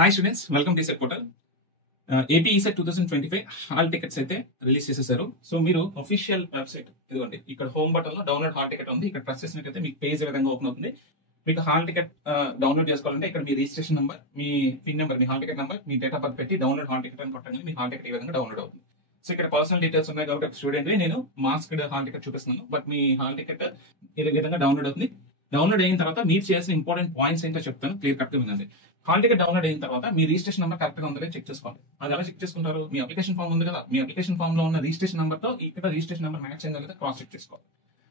Hi students, welcome to set portal. AP ECET 2025 hall tickets అయితే release చేసేసారు. So మీరు official website ఇదిగోండి, ఇక్కడ హోమ్ బటన్ లో డౌన్లోడ్ హాల్ టికెట్ ఉంది. ఇక్కడ ప్రెస్ చేసినట్లయితే మీకు పేజ్ విధంగా ఓపెన్ అవుతుంది. మీకు హాల్ టికెట్ డౌన్లోడ్ చేసుకోవాలంటే ఇక్కడ మీ రిజిస్ట్రేషన్ నెంబర్, మీ పిన్ నెంబర్, మీ హాల్ టికెట్ నెంబర్, మీ డేట్ ఆఫ్ బర్త్ పెట్టి డౌన్లోడ్ హాల్ టికెట్ అని కొట్టండి. మీ హాల్ టికెట్ ఈ విధంగా డౌన్లోడ్ అవుతుంది. సో ఇక్కడ పర్సనల్ డీటెయిల్స్ ఉన్నాయి కాబట్టి స్టూడెంట్ నేను మాస్క్డ్ హాల్ టికెట్ చూపిస్తున్నాను. బట్ మీ హాల్ టికెట్ ఈ విధంగా డౌన్లోడ్ అవుతుంది. డౌన్లోడ్ అయిన తర్వాత మీరు చేయాల్సిన ఇంపార్టెంట్ పాయింట్స్ ఏంటో చెప్తాను, క్లియర్ కట్ గా వినండి. హాల్ టికెట్ డౌన్లోడ్ అయిన తర్వాత మీ రిజిస్ట్రేషన్ నెంబర్ కరెక్ట్ గా ఉందని చెక్ చేసుకోవాలి. అది ఎలా చెక్ చేసుకుంటారు? మీ అప్లికేషన్ ఫామ్ ఉంది కదా, మీ అప్లికేషన్ ఫామ్ లో ఉన్న రిజిస్ట్రేషన్ నెంబర్ తో ఇక్కడ రిజిస్ట్రేషన్ నెంబర్ మ్యాచ్ అయిందా లేదా క్రాస్ చెక్ చేసుకోవాలి.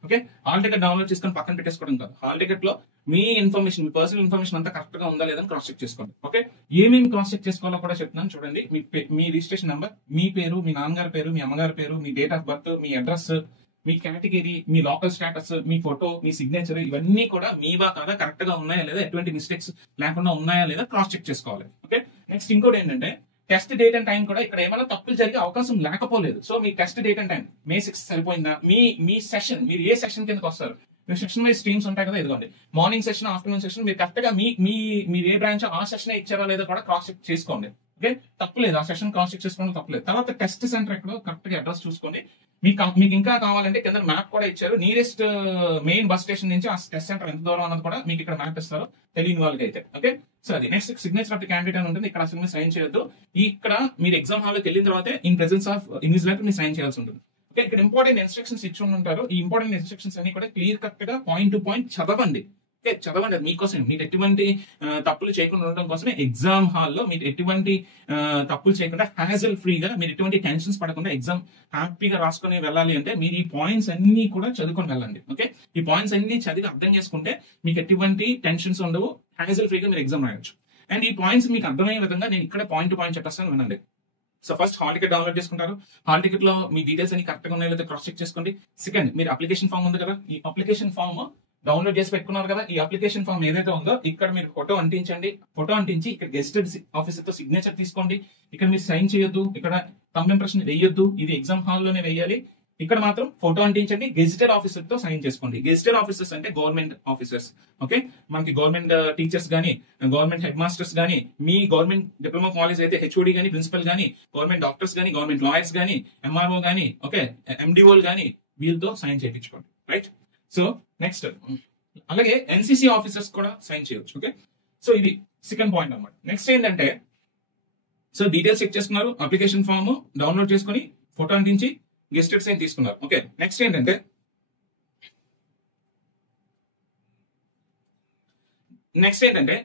ఓకే, హాల్ టికెట్ డౌన్లోడ్ చేసుకొని పక్కన పెట్టేసుకోవడం కాదు. హాల్ టికెట్ లో మీ ఇన్ఫర్మేషన్, మీ పర్సనల్ ఇన్ఫర్మేషన్ అంతా కరెక్ట్ గా ఉందా లేదని క్రాస్ చెక్ చేసుకోండి. ఓకే, ఏమేమి క్రాస్ చెక్ చేసుకోవాలో కూడా చెప్తున్నాను చూడండి. మీ రిజిస్ట్రేషన్ నెంబర్, మీ పేరు, మీ నాన్నగారి పేరు, మీ అమ్మగారి పేరు, మీ డేట్ ఆఫ్ బర్త్, మీ అడ్రస్, మీ కేటగిరీ, మీ లోకల్ స్టేటస్, మీ ఫోటో, మీ సిగ్నేచర్, ఇవన్నీ కూడా మీవా కాదా, కరెక్ట్ గా ఉన్నాయా లేదా, ఎటువంటి మిస్టేక్స్ లేకుండా ఉన్నాయా లేదా క్రాస్ చెక్ చేసుకోవాలి. ఓకే, నెక్స్ట్ ఇంకోటి ఏంటంటే టెస్ట్ డేట్ అండ్ టైం కూడా ఇక్కడ ఏమైనా తప్పులు జరిగే అవకాశం లేకపోలేదు. So me test date and time May 6 సరిపోయిందా? మీ సెషన్, మీరు ఏ సెషన్ కిందకి వస్తారు? మీరు సెక్షన్ వైజ్ స్ట్రీమ్స్ ఉంటాయి కదా, ఇదిగోండి మార్నింగ్ సెషన్, ఆఫ్టర్నూన్ సెషన్, మీరు కరెక్ట్ గా మీరు ఏ బ్రాంచ్ ఆ సెషన్ ఇచ్చారో లేదో కూడా క్రాస్ చెక్ చేసుకోండి. ఓకే, తప్పులేదు, ఆ సెషన్ క్రాస్ చెక్ చేసుకోవడం తప్పులేదు. తర్వాత టెస్ట్ సెంటర్ ఎక్కడో కరెక్ట్ గా అడ్రస్ చూసుకోండి. మీకు ఇంకా కావాలంటే కింద మ్యాప్ కూడా ఇచ్చారు. నియరెస్ట్ మెయిన్ బస్ స్టేషన్ నుంచి ఆ టెస్ట్ సెంటర్ ఎంత దూరం అన్నది కూడా మీకు ఇక్కడ మ్యాప్ ఇస్తారు, తెలియని వాళ్ళకి అయితే. ఓకే, సో అది next signature of the candidate అని ఉంటుంది. ఇక్కడ అసలు మీరు సైన్ చేయొద్దు. ఇక్కడ మీరు ఎగ్జామ్ హాల్ లోకి వెళ్ళిన తర్వాత ఇన్ ప్రెసెన్స్ ఆఫ్ ఇన్విజిలేటర్ మీరు సైన్ చేయాల్సి ఉంటుంది. ఓకే, ఇక్కడ ఇంపార్టెంట్ ఇన్స్ట్రక్షన్స్ ఇచ్చి ఉంటారు. ఈ ఇంపార్టెంట్ ఇన్స్ట్రక్షన్స్ అన్ని కూడా క్లియర్ కట్ గా పాయింట్ టు పాయింట్ చదవండి. ఓకే, చదవండి. అది మీకోసం, మీరు ఎటువంటి తప్పులు చేయకుండా ఉండడం కోసమే ఎగ్జామ్ హాల్లో మీరు ఎటువంటి తప్పులు చేయకుండా హ్యాజల్ ఫ్రీగా, మీరు ఎటువంటి టెన్షన్స్ పడకుండా ఎగ్జామ్ హ్యాపీగా రాసుకుని వెళ్ళాలి అంటే మీరు ఈ పాయింట్స్ అన్ని కూడా చదువుకొని వెళ్ళండి. ఓకే, ఈ పాయింట్స్ అన్ని చదివి అర్థం చేసుకుంటే మీకు ఎటువంటి టెన్షన్స్ ఉండవు, హ్యాజల్ ఫ్రీగా మీరు ఎగ్జామ్ రాయొచ్చు. అండ్ ఈ పాయింట్స్ మీకు అర్థమయ్యే విధంగా నేను ఇక్కడ పాయింట్ టు పాయింట్ చెప్పేస్తాను, వినండి. So first hall ticket download చేసుకుంటారు. హాల్ టికెట్ లో మీ డీటెయిల్స్ అన్ని కరెక్ట్ గా ఉన్నాయో లేదా క్రాస్ చెక్ చేసుకోండి. సెకండ్, మీరు అప్లికేషన్ ఫామ్ ఉంది కదా, ఈ అప్లికేషన్ ఫామ్ డౌన్లోడ్ చేసి పెట్టుకున్నారు కదా, ఈ అప్లికేషన్ ఫామ్ ఏదైతే ఉందో ఇక్కడ మీరు ఫోటో అంటించండి. ఫోటో అంటించి ఇక్కడ గెజిటెడ్ ఆఫీసర్ తో సిగ్నేచర్ తీసుకోండి. ఇక్కడ మీరు సైన్ చేయొద్దు, ఇక్కడ థంబ్ ఇంప్రెషన్ వేయొద్దు, ఇది ఎగ్జామ్ హాల్ లోనే వేయాలి. ఇక్కడ మాత్రం ఫోటో అంటించండి, గెజిటెడ్ ఆఫీసర్ తో సైన్ చేసుకోండి. గెజిటెడ్ ఆఫీసర్స్ అంటే గవర్నమెంట్ ఆఫీసర్స్. ఓకే, మనకి గవర్నమెంట్ టీచర్స్ గానీ, గవర్నమెంట్ హెడ్ మాస్టర్స్ గానీ, మీ గవర్నమెంట్ డిప్లొమా కాలేజ్ అయితే హెచ్ఓడి గానీ, ప్రిన్సిపల్ గానీ, గవర్నమెంట్ డాక్టర్స్ గానీ, గవర్నమెంట్ లాయర్స్ గానీ, ఎంఆర్ఓ గానీ, ఓకే, ఎండిఓలు గానీ, వీళ్ళతో సైన్ చేయించుకోండి. రైట్, సో నెక్స్ట్ అలాగే ఎన్సీసీ ఆఫీసర్స్ కూడా సైన్ చేయొచ్చు. ఓకే, సో ఇది సెకండ్ పాయింట్ అన్నమాట. నెక్స్ట్ ఏంటంటే, సో డీటెయిల్స్ చెక్ చేసుకున్నారు, అప్లికేషన్ ఫామ్ డౌన్లోడ్ చేసుకుని ఫోటో అంటించి గెస్టెడ్ సైన్ తీసుకున్నారు. ఓకే, నెక్స్ట్ ఏంటంటే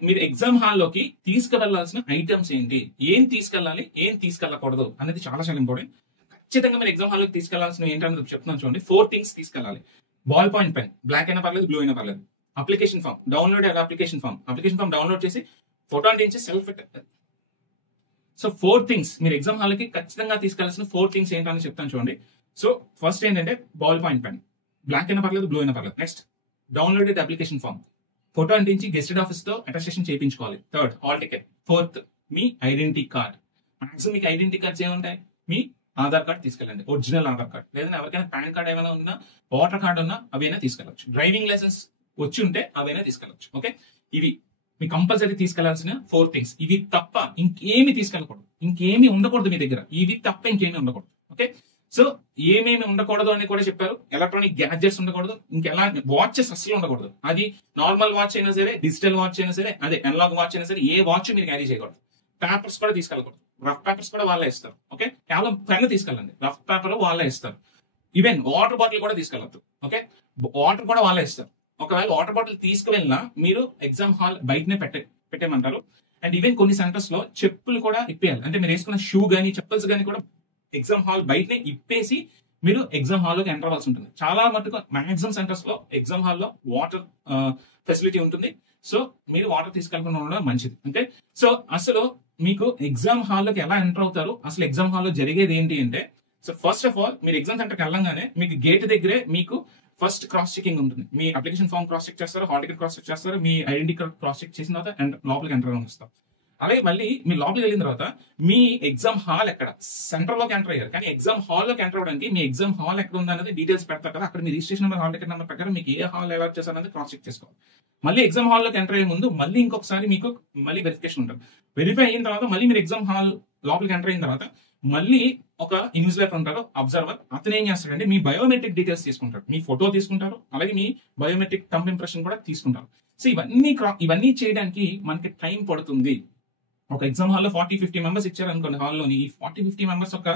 మీరు ఎగ్జామ్ హాల్లోకి తీసుకువెళ్లాల్సిన ఐటమ్స్ ఏంటి, ఏం తీసుకెళ్ళాలి, ఏం తీసుకెళ్ళకూడదు అనేది చాలా చాలా ఇంపార్టెంట్. ఖచ్చితంగా మీరు ఎగ్జామ్ హాల్లోకి తీసుకెళ్లాల్సిన ఏంటనేది చెప్తున్నాను చూడండి. 4 థింగ్స్ తీసుకెళ్ళాలి. బాల్ పాయింట్ పెన్, బ్లాక్ అయినా పర్లేదు, బ్లూ అయినా పర్లేదు. Application form download, application form download చేసి ఫోటో అంటించి సెల్ఫ్. సో 4 థింగ్స్ మీరు ఎగ్జామ్ హాల్కి ఖచ్చితంగా తీసుకెళ్లాల్సిన 4 థింగ్స్ ఏంటని చెప్తాను చూడండి. సో ఫస్ట్ ఏంటంటే బాల్ పాయింట్ పెన్, బ్లాక్ అయినా పర్లేదు, బ్లూ అయినా పర్లేదు. Next downloaded application form, photo అంటించి గెస్టెడ్ ఆఫీస్ తో అటెస్టేషన్ చేయించుకోవాలి. Third hall ticket. ఫోర్త్ మీ ఐడెంటిటీ కార్డ్. మాక్సిమం మీకు ఐడెంటిటీ కార్డ్స్ ఏముంటాయి? మీ ఆధార్ కార్డ్ తీసుకెళ్ళండి, ఒరిజినల్ ఆధార్ కార్డ్. లేదంటే ఎవరికైనా పాన్ కార్డ్ ఏమైనా ఉన్నా, ఓటర్ కార్డ్ ఉన్నా అవైనా తీసుకెళ్ళచ్చు. డ్రైవింగ్ లైసెన్స్ వచ్చి ఉంటే అవైనా తీసుకెళ్ళచ్చు. ఓకే, ఇవి మీ కంపల్సరీ తీసుకెళ్లాల్సిన 4 థింగ్స్. ఇవి తప్ప ఇంకేమి తీసుకెళ్ళకూడదు, ఇంకేమి ఉండకూడదు మీ దగ్గర. ఇవి తప్ప ఇంకేమి ఉండకూడదు. ఓకే, సో ఏమేమి ఉండకూడదు అని కూడా చెప్పారు. ఎలక్ట్రానిక్ గ్యాడ్జెట్స్ ఉండకూడదు, ఇంకెలా వాచెస్ అస్సలు ఉండకూడదు. అది నార్మల్ వాచ్ అయినా సరే, డిజిటల్ వాచ్ అయినా సరే, అదే అనలాగ్ వాచ్ అయినా సరే, ఏ వాచ్ మీరు క్యారీ చేయకూడదు. పేపర్స్ కూడా తీసుకెళ్ళకూడదు. రఫ్ పేపర్స్ కూడా వాళ్ళే ఇస్తారు. ఓకే, కేవలం పెన్ తీసుకెళ్ళండి, రఫ్ పేపర్ వాళ్ళే ఇస్తారు. ఈవెన్ వాటర్ బాటిల్ కూడా తీసుకెళ్ళద్దు. ఓకే, వాటర్ కూడా వాళ్ళే ఇస్తారు. ఒకవేళ వాటర్ బాటిల్ తీసుకువెళ్ళినా మీరు ఎగ్జామ్ హాల్ బయటనే పెట్టేయమంటారు. అండ్ ఈవెన్ కొన్ని సెంటర్స్ లో చెప్పులు కూడా ఇప్పేయాలి. అంటే మీరు వేసుకున్న షూ గానీ, చెప్పల్స్ గానీ కూడా ఎగ్జామ్ హాల్ బయటనే ఇప్పేసి మీరు ఎగ్జామ్ హాల్లోకి ఎంటర్ అవ్వాల్సి ఉంటుంది. చాలా మటుకు మాక్సిమం సెంటర్స్ లో ఎగ్జామ్ హాల్లో వాటర్ ఫెసిలిటీ ఉంటుంది. సో మీరు వాటర్ తీసుకెళ్ళకుండా ఉండడం మంచిది. అంటే సో అసలు మీకు ఎగ్జామ్ హాల్లోకి ఎలా ఎంటర్ అవుతారు, అసలు ఎగ్జామ్ హాల్లో జరిగేది ఏంటి అంటే, సో ఫస్ట్ ఆఫ్ ఆల్ మీరు ఎగ్జామ్ సెంటర్కి వెళ్ళంగానే మీకు గేట్ దగ్గరే మీకు ఫస్ట్ క్రాస్ చెకింగ్ ఉంటుంది. మీ అప్లికేషన్ ఫామ్ క్రాస్ చెక్ చేస్తారు, హాల్ టికెట్ క్రాస్ చెక్ చేస్తారు, మీ ఐడెంటిటీ కార్డ్ క్రాస్ చెక్ చేసిన తర్వాత లోపలికి ఎంటర్ వస్తారు. అలాగే మళ్ళీ మీ లోపలికి వెళ్ళిన తర్వాత మీ ఎగ్జామ్ హాల్ ఎక్కడ, సెంటర్ లోకి ఎంటర్ అయ్యారు కానీ ఎగ్జామ్ హాల్ లోకి ఎంటర్ అవ్వడానికి మీ ఎగ్జామ్ హాల్ ఎక్కడ ఉంది అనేది డీటెయిల్స్ పెడతారు కదా, అక్కడ మీ registration number, hall ticket number ప్రకారం మీకు ఏ హాల్ అలాట్ చేశారు అనేది క్రాస్ చెక్ చేసుకోవాలి. మళ్ళీ ఎగ్జామ్ హాల్ లోకి ఎంటర్ అయ్యే ముందు మళ్ళీ ఇంకొకసారి మీకు మళ్ళీ వెరిఫికేషన్ ఉంటుంది. వెరిఫై అయిన తర్వాత మళ్ళీ మీరు ఎగ్జామ్ హాల్ లోపలికి ఎంటర్ అయిన తర్వాత మళ్ళీ ఒక ఇన్విజిలేటర్ ఉంటారు, అబ్జర్వర్. అతను ఏం చేస్తాడంటే మీ బయోమెట్రిక్ డీటెయిల్స్ తీసుకుంటారు, మీ ఫోటో తీసుకుంటారు, అలాగే మీ బయోమెట్రిక్ థంబ్ ఇంప్రెషన్ కూడా తీసుకుంటారు. సో ఇవన్నీ చేయడానికి మనకి టైం పడుతుంది. ఒక ఎగ్జామ్ హాల్లో 40-50 మెంబర్స్ ఇచ్చారు అనుకోండి, హాల్లోని ఈ 40-50 మెంబర్స్ ఒక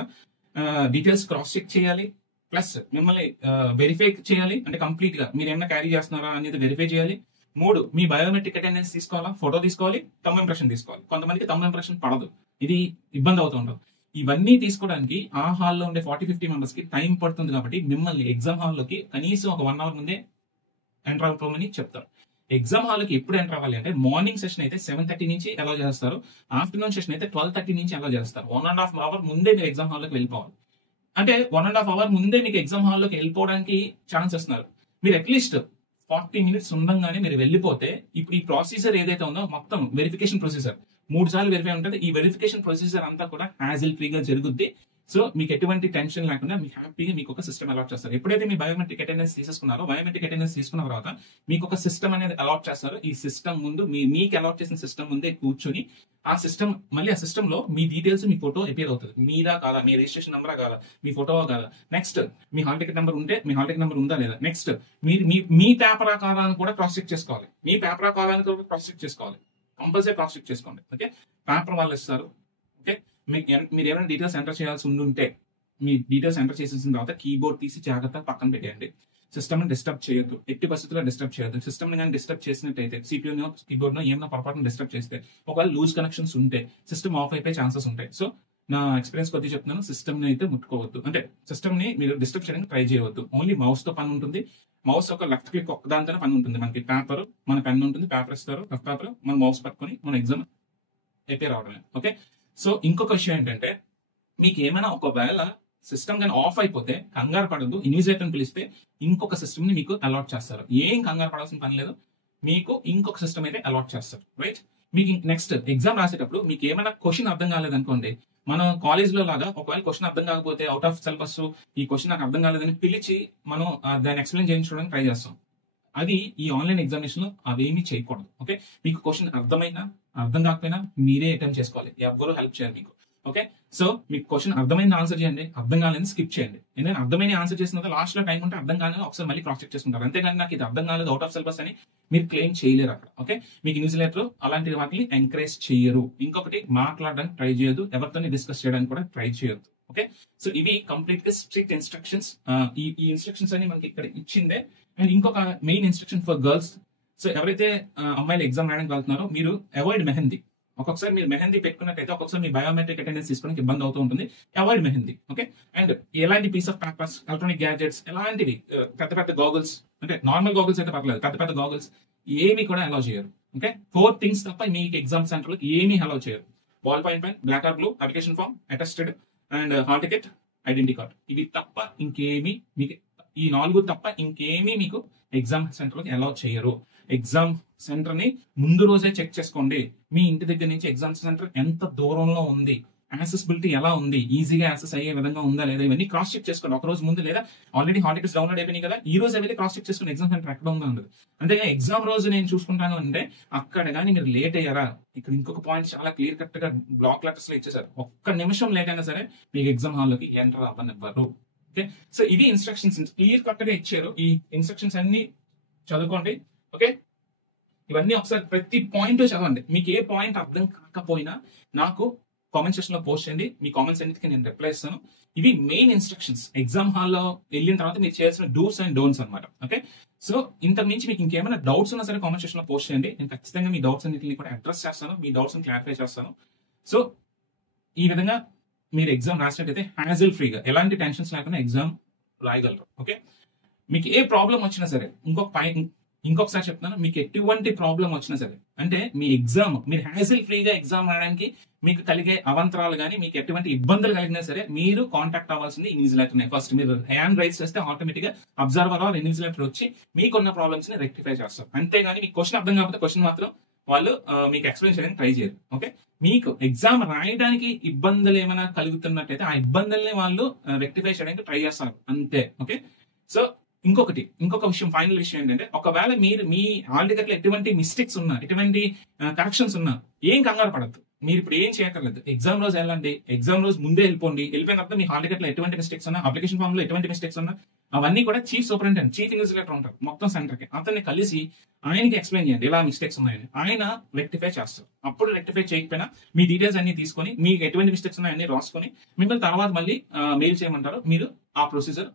డీటెయిల్స్ క్రాస్ చెక్ చేయాలి, ప్లస్ మిమ్మల్ని వెరిఫై చేయాలి, అంటే కంప్లీట్ గా మీరు ఏమైనా క్యారీ చేస్తున్నారా అనేది వెరిఫై చేయాలి. 3, మీ బయోమెట్రిక్ అటెండెన్స్ తీసుకోవాలా, ఫోటో తీసుకోవాలి, థంబ్ ఇంప్రెషన్ తీసుకోవాలి. కొంతమందికి థంబ్ ఇంప్రెషన్ పడదు, ఇది ఇబ్బంది అవుతూ ఉంటుంది. ఇవన్నీ తీసుకోవడానికి ఆ హాల్లో ఉండే 40-50 మెంబర్స్ కి టైం పడుతుంది. కాబట్టి మిమ్మల్ని ఎగ్జామ్ హాల్లోకి కనీసం ఒక 1 అవర్ ముందే ఎంటర్ అవ్వమని చెప్తారు. ఎగ్జామ్ హాల్కి ఎప్పుడు ఎంటర్ అవ్వాలి అంటే మార్నింగ్ సెషన్ అయితే 7:30 నుంచి అలౌ చేస్తారు, ఆఫ్టర్నూన్ సెషన్ అయితే 12:30 నుంచి అలౌ చేస్తారు. 1.5 అవర్ ముందే మీరు ఎగ్జామ్ హాల్లోకి వెళ్ళిపోవాలి. అంటే 1.5 అవర్ ముందే మీకు ఎగ్జామ్ హాల్లోకి వెళ్ళిపోవడానికి ఛాన్స్ ఇస్తున్నారు. మీరు అట్లీస్ట్ 40 మినిట్స్ ఉండగానే మీరు వెళ్ళిపోతే ఇప్పుడు ఈ ప్రొసీజర్ ఏదైతే ఉందో మొత్తం వెరిఫికేషన్ ప్రొసీజర్ 3 సార్లు వెరిఫై ఉంటుంది. ఈ వెరిఫికేషన్ ప్రొసీజర్ అంతా కూడా హ్యాజిల్ ఫ్రీగా జరుగుద్ది. సో మీకు ఎటువంటి టెన్షన్ లేకుండా మీకు హ్యాపీగా మీకు ఒక సిస్టమ్ అలాట్ చేస్తారు. ఎప్పుడైతే మీ బయోమెట్రిక్ అటెండెన్స్ తీసేసుకున్నారో, బయోమెట్రిక్ అటెండెన్స్ తీసుకున్న తర్వాత మీకు ఒక సిస్టమ్ అనేది అలాట్ చేస్తారు. ఈ సిస్టమ్ ముందు మీకు అలాట్ చేసిన సిస్టమ్ ముందే కూర్చొని ఆ సిస్టమ్ లో మీ డీటెయిల్స్, మీ ఫోటో అపియర్ అవుతుంది. మీదా కాదా, మీ రిజిస్ట్రేషన్ నెంబరా కాదా, మీ ఫోటో కాదా, నెక్స్ట్ మీ హాల్ టికెట్ నెంబర్ ఉంటే మీ హాల్ టికెట్ నెంబర్ ఉందా లేదా, నెక్స్ట్ మీ పేపరా కాదా అని కూడా క్రాస్ చెక్ చేసుకోవాలి. మీ పేపరా కాదా అని కూడా క్రాస్ చెక్ చేసుకోవాలి. కంపల్సరీ క్రాస్ చెక్ చేసుకోండి. ఓకే, పేపర్ వాళ్ళు ఇస్తారు. ఓకే, మీరు ఏమైనా డీటెయిల్స్ ఎంటర్ చేయాల్సి ఉంటే మీ డీటెయిల్స్ ఎంటర్ చేసేసిన తర్వాత కీబోర్డ్ తీసి జాగ్రత్తగా పక్కన పెట్టేయండి. సిస్టమ్ ని డిస్టర్బ్ చేయొద్దు, ఎట్టి పరిస్థితుల్లో డిస్టర్బ్ చేయొద్దు. సిస్టమ్ ని కానీ డిస్టర్బ్ చేసినట్టయితే సిపియూనో కీబోర్డ్ నో ఏమైనా పొరపాటున డిస్టర్బ్ చేస్తే, ఒకవేళ లూజ్ కనెక్షన్స్ ఉంటే సిస్టమ్ ఆఫ్ అయిపోయే ఛాన్సెస్ ఉంటాయి. సో నా ఎక్స్పీరియన్స్ కొద్దిగా చెప్తున్నాను, సిస్టమ్ ని అయితే ముట్టుకోవద్దు, అంటే సిస్టమ్ ని మీరు డిస్టర్బ్ చేయడానికి ట్రై చేయవద్దు. ఓన్లీ మౌస్ తో పని ఉంటుంది. మౌస్ ఒక లెఫ్ట్ క్లిక్ ఒక్క దాంతోనే పని ఉంటుంది. మనకి పేపర్, మన పెన్ ఉంటుంది, పేపర్ ఇస్తారు, లెఫ్ట్ పేపర్, మన మౌస్ పట్టుకొని మన ఎగ్జామ్ అయిపోయి రావడమే. ఓకే, సో ఇంకొక విషయం ఏంటంటే మీకు ఏమైనా ఒకవేళ సిస్టమ్ కానీ ఆఫ్ అయిపోతే కంగారు పడద్దు. ఇన్విజిలేటర్ పిలిస్తే ఇంకొక సిస్టమ్ ని మీకు అలాట్ చేస్తారు. ఏం కంగారు పడాల్సిన పని లేదు, మీకు ఇంకొక సిస్టమ్ అయితే అలాట్ చేస్తారు. రైట్, మీకు నెక్స్ట్ ఎగ్జామ్ రాసేటప్పుడు మీకు ఏమైనా క్వశ్చన్ అర్థం కాలేదనుకోండి, మనం కాలేజ్ లో లాగా ఒకవేళ క్వశ్చన్ అర్థం కాకపోతే అవుట్ ఆఫ్ సిలబస్ ఈ క్వశ్చన్ నాకు అర్థం కాలేదని పిలిచి మనం దాన్ని ఎక్స్ప్లెయిన్ చేయించడానికి ట్రై చేస్తాం. అది ఈ ఆన్లైన్ ఎగ్జామినేషన్ లో అవేమీ చేయకూడదు. ఓకే, మీకు క్వశ్చన్ అర్థమైనా అర్థం కాకపోయినా మీరే అటెంప్ట్ చేసుకోవాలి, ఎవరు హెల్ప్ చేయాలి మీకు. ఓకే, సో మీకు క్వశ్చన్ అర్థమైంది ఆన్సర్ చేయండి, అర్థం కాలేదు స్కిప్ చేయండి. ఎందుకంటే అర్థమైన ఆన్సర్ చేసిన తర్వాత లాస్ట్ లో టైం ఉంటే అర్థం కాలేదు ఒకసారి మళ్ళీ క్రాస్ చెక్ చేసుకుంటారు. అంతేగాని నాకు ఇది అర్థం కాలేదు అవుట్ ఆఫ్ సిలబస్ అని మీరు క్లెయిమ్ చేయలేరు అక్కడ. ఓకే, మీకు ఇన్విజిలేటర్ అలాంటి వాటిని ఎంకరేజ్ చేయరు. ఇంకొకటి, మాట్లాడడానికి ట్రై చేయొద్దు, ఎవరితో డిస్కస్ చేయడానికి కూడా ట్రై చేయొద్దు. ఓకే, సో ఇవి కంప్లీట్ గా స్ట్రిక్ట్ ఇన్స్ట్రక్షన్స్. ఈ ఇన్స్ట్రక్షన్స్ అని మనకి ఇక్కడ ఇచ్చిందే. అండ్ ఇంకొక main instruction for girls. So ఎవరైతే అమ్మాయిలు ఎగ్జామ్ రాయడానికి వెళ్తున్నారో మీరు అవాయిడ్ మెహందీ. ఒక్కొక్కసారి మీరు మెహందీ పెట్టుకున్నట్టయితే ఒక్కొక్కసారి మీ బయోమెట్రిక్ అటెండెన్స్ తీసుకోవడానికి ఇబ్బంది అవుతూ ఉంటుంది. అవాయిడ్ మెహందీ. ఓకే, అండ్ ఎలాంటి piece of papers, electronic gadgets, ఎలాంటివి పెద్ద పెద్ద గాగుల్స్, అంటే నార్మల్ గాగుల్స్ అయితే పర్లేదు, పెద్ద పెద్ద గాగుల్స్ ఏమి కూడా అలౌ చేయరు. ఓకే, 4 థింగ్స్ తప్ప మీకు ఎగ్జామ్ సెంటర్ లో ఏమీ అలౌ చేయరు. Ball point pen, black or blue, application form, attested and hall ticket, identity card. ఇవి తప్ప ఇంకేమి మీకు, ఈ 4 తప్ప ఇంకేమీ మీకు ఎగ్జామ్ సెంటర్ లోకి అలౌ చేయరు. ఎగ్జామ్ సెంటర్ ని ముందు రోజే చెక్ చేసుకోండి. మీ ఇంటి దగ్గర నుంచి ఎగ్జామ్ సెంటర్ ఎంత దూరంలో ఉంది, యాక్సెసిబిలిటీ ఎలా ఉంది, ఈజీగా యాక్సెస్ అయ్యే విధంగా ఉందా లేదా, ఇవన్నీ క్రాస్ చెక్ చేసుకోండి ఒక రోజు ముందు. లేదా ఆల్రెడీ హాల్ టికెట్స్ డౌన్లోడ్ అయిపోయినాయి కదా, ఈ రోజు వెళ్ళి క్రాస్ చెక్ చేసుకుని ఎగ్జామ్ సెంటర్ ఎక్కడ ఉందో ఉండదు. అంతేగా ఎగ్జామ్ రోజు నేను చూసుకుంటాను అంటే అక్కడ కానీ మీరు లేట్ అయ్యారా, ఇక్కడ ఇంకొక పాయింట్ చాలా క్లియర్ కట్ గా బ్లాక్ లెటర్స్ లో ఇచ్చేసారు, ఒక్క నిమిషం లేట్ అయినా సరే మీకు ఎగ్జామ్ హాల్ లోకి ఎంటర్ అవ్వనివ్వరు. ఓకే, సో ఇవి ఇన్స్ట్రక్షన్స్ క్లియర్ కట్ గా ఇచ్చారు. ఈ ఇన్స్ట్రక్షన్స్ అన్ని చదువుకోండి. ఓకే, ఇవన్నీ ఒకసారి ప్రతి పాయింట్ చదవండి. మీకు ఏ పాయింట్ అర్థం కాకపోయినా నాకు కామెంట్ సెక్షన్ లో పోస్ట్ చేయండి, మీ కామెంట్స్ అన్నిటికీ నేను రిప్లై ఇస్తాను. ఇవి మెయిన్ ఇన్స్ట్రక్షన్స్. ఎగ్జామ్ హాల్లో వెళ్ళిన తర్వాత మీరు చేయాల్సిన డూస్ అండ్ డోంట్స్ అనమాట. ఓకే, సో ఇంతకు మించి మీకు ఇంకేమైనా డౌట్స్ ఉన్నా సరే కామెంట్ సెక్షన్ లో పోస్ట్ చేయండి. నేను ఖచ్చితంగా మీ డౌట్స్ అన్నింటినీ కూడా అడ్రస్ చేస్తాను, మీ డౌట్స్ క్లారిఫై చేస్తాను. సో ఈ విధంగా మీరు ఎగ్జామ్ రాసినట్టయితే హ్యాజిల్ ఫ్రీగా ఎలాంటి టెన్షన్స్ లేకుండా ఎగ్జామ్ రాయగలరు. ఓకే, మీకు ఏ ప్రాబ్లం వచ్చినా సరే, ఇంకొకసారి చెప్తున్నాను, మీకు ఎటువంటి ప్రాబ్లం వచ్చినా సరే, అంటే మీ ఎగ్జామ్ మీరు హ్యాజిల్ ఫ్రీగా ఎగ్జామ్ రాయడానికి మీకు కలిగే అవంతరాలు కానీ మీకు ఎటువంటి ఇబ్బందులు కలిగినా సరే మీరు కాంటాక్ట్ అవ్వాల్సింది ఇన్విజిలేటర్. ఫస్ట్ మీరు హ్యాండ్ రైజ్ చేస్తే ఆటోమేటిక్ గా అబ్జర్వర్ ఆర్ ఇన్విజిలేటర్ వచ్చి మీకున్న ప్రాబ్లమ్స్ ని రెక్టిఫై చేస్తారు. అంతేగాని మీకు క్వశ్చన్ అర్థం కాకపోతే క్వశ్చన్ మాత్రం వాళ్ళు మీకు ఎక్స్ప్లెయిన్ చేయడానికి ట్రై చేయరు. ఓకే, మీకు ఎగ్జామ్ రాయడానికి ఇబ్బందులు ఏమైనా కలుగుతున్నట్టయితే ఆ ఇబ్బందుల్ని వాళ్ళు రెక్టిఫై చేయడానికి ట్రై చేస్తారు అంతే. ఓకే, సో ఇంకొక విషయం, ఫైనల్ విషయం ఏంటంటే, ఒకవేళ మీరు మీ హాల్ టికెట్ లో ఎటువంటి మిస్టేక్స్ ఉన్నా, ఎటువంటి కరెక్షన్స్ ఉన్నా ఏం కంగారు పడద్దు. మీరు ఇప్పుడు ఏం చేయక్కర్లేదు. ఎగ్జామ్ రోజు వెళ్ళండి, ఎగ్జామ్ రోజు ముందే వెళ్ళిపోయిన తర్వాత మీ హాల్ టికెట్ లో ఎటువంటి మిస్టేక్స్ ఉన్నా, అప్లికేషన్ ఫామ్ లో ఎటువంటి మిస్టేక్స్ ఉన్నా అవన్నీ కూడా చీఫ్ సూపరింటెండెంట్, చీఫ్ ఇన్విజిలేటర్ ఉంటారు మొత్తం సెంటర్ కి, అతన్ని కలిసి ఆయనకి ఎక్స్ప్లెయిన్ చేయండి ఇలా మిస్టేక్స్ ఉన్నాయని. ఆయన రెక్టిఫై చేస్తారు. అప్పుడు రెక్టిఫై చేయకపోయినా మీ డీటెయిల్స్ అన్ని తీసుకొని, మీకు ఎటువంటి మిస్టేక్స్ ఉన్నాయని రాసుకొని మిమ్మల్ని తర్వాత మళ్ళీ మెయిల్ చేయమంటారు. మీరు ఆ ప్రొసీజర్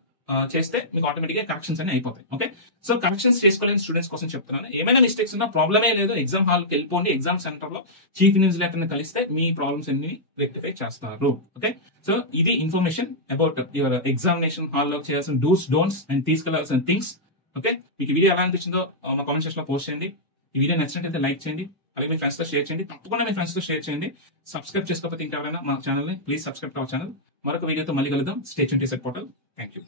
చేస్తే మీకు ఆటోమేటిక్ గా కరెక్షన్స్ అన్ని అయిపోతాయి. ఓకే, సో కరెక్షన్స్ చేసుకోలేని స్టూడెంట్స్ కోసం చెప్తున్నాను. ఏమైనా మిస్టేక్స్ ఉన్నా ప్రాబ్లమే లేదు, ఎగ్జామ్ హాల్ కి వెళ్ళిపోండి, ఎగ్జామ్ సెంటర్ లో చీఫ్ ఇన్విజిలేటర్ ని కలిస్తే మీ ప్రాబ్లమ్స్ అన్ని రెక్టిఫై చేస్తారు. ఓకే, సో ఇది information about your examination hall లో చేయాల్సిన డూస్ డోంట్స్ అండ్ తీసుకెళ్లాల్సిన థింగ్స్. ఓకే, మీకు వీడియో ఎలా అనిపించిందో మా కామెంట్ సెక్షన్ లో పోస్ట్ చేయండి. ఈ వీడియో నచ్చినట్లయితే లైక్ చేయండి, అలాగే మీ ఫ్రెండ్స్ తో షేర్ చేయండి. తప్పకుండా మీ ఫ్రెండ్స్ తో షేర్ చేయండి. సబ్స్క్రైబ్ చేసుకోకపోతే ఇంకెవరైనా మా ఛానల్ ని please subscribe to our channel. మరొక వీడియోతో మళ్ళీ కలుద్దాం. Stay tuned to TSET portal. Thank you.